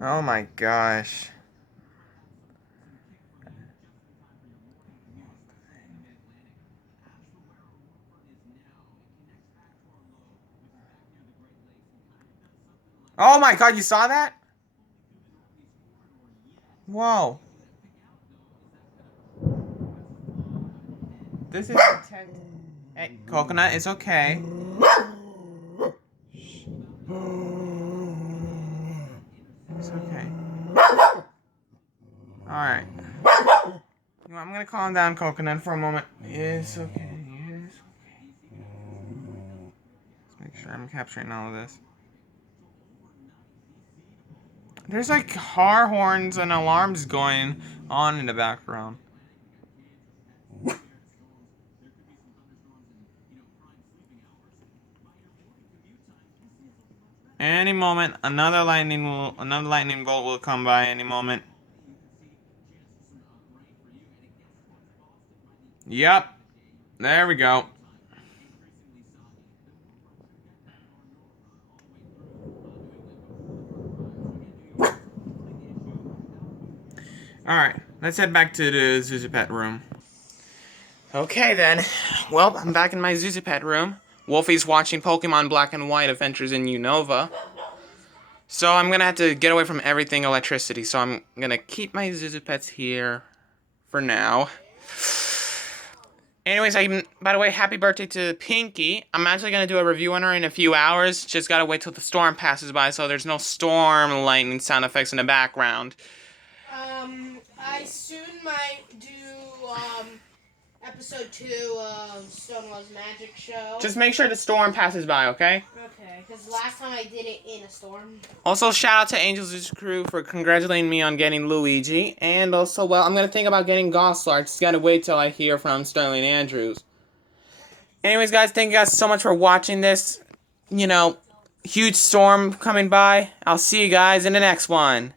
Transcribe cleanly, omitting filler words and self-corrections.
Oh my gosh. Oh my god, you saw that? Whoa. This is intent. Hey, Coconut, it's okay. It's okay. Alright. You know, I'm gonna calm down, Coconut, for a moment. It's okay. It's okay. Let's make sure I'm capturing all of this. There's like car horns and alarms going on in the background. Any moment, another lightning bolt will come by any moment. Yep. There we go. Alright, let's head back to the Zuzupet room. Okay then. Well, I'm back in my Zuzupet room. Wolfie's watching Pokemon Black and White Adventures in Unova. So I'm gonna have to get away from everything electricity, so I'm gonna keep my Zuzupets here for now. Anyways, by the way, happy birthday to Pinky. I'm actually going to do a review on her in a few hours. Just got to wait till the storm passes by so there's no storm lightning sound effects in the background. I soon might do, episode 2 of Stonewall's Magic Show. Just make sure the storm passes by, okay? Okay, because last time I did it in a storm. Also, shout out to Angel's crew for congratulating me on getting Luigi. And also, well, I'm going to think about getting Goslar. Just got to wait till I hear from Sterling Andrews. Anyways, guys, thank you guys so much for watching this, huge storm coming by. I'll see you guys in the next one.